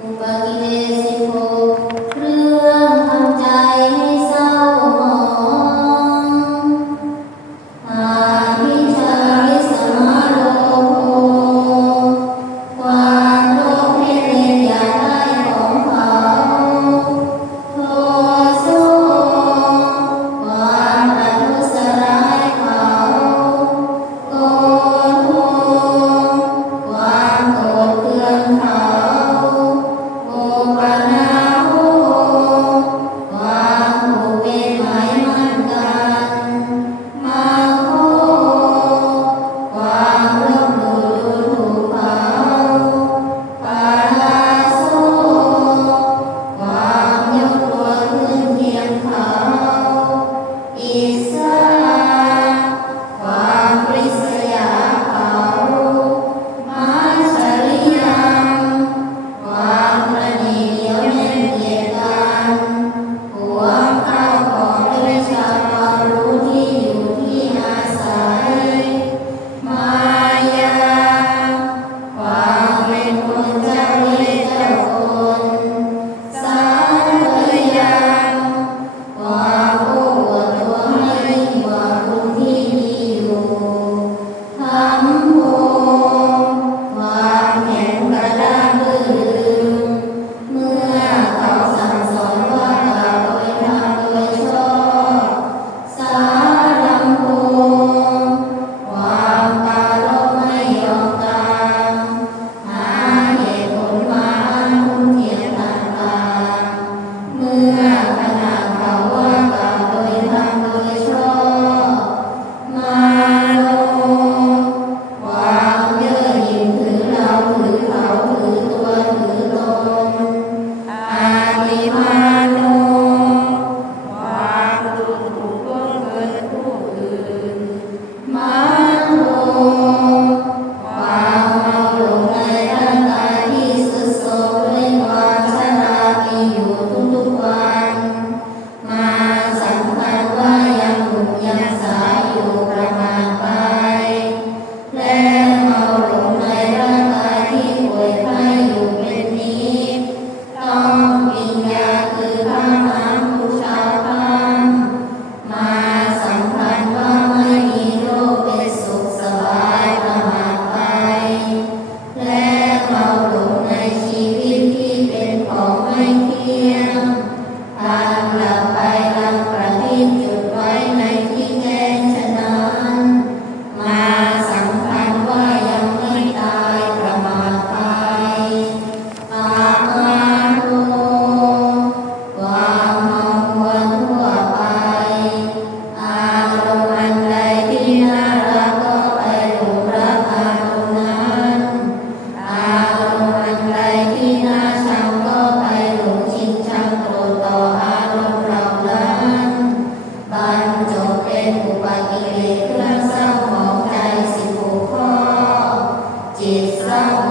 Oh my de minha Senhor.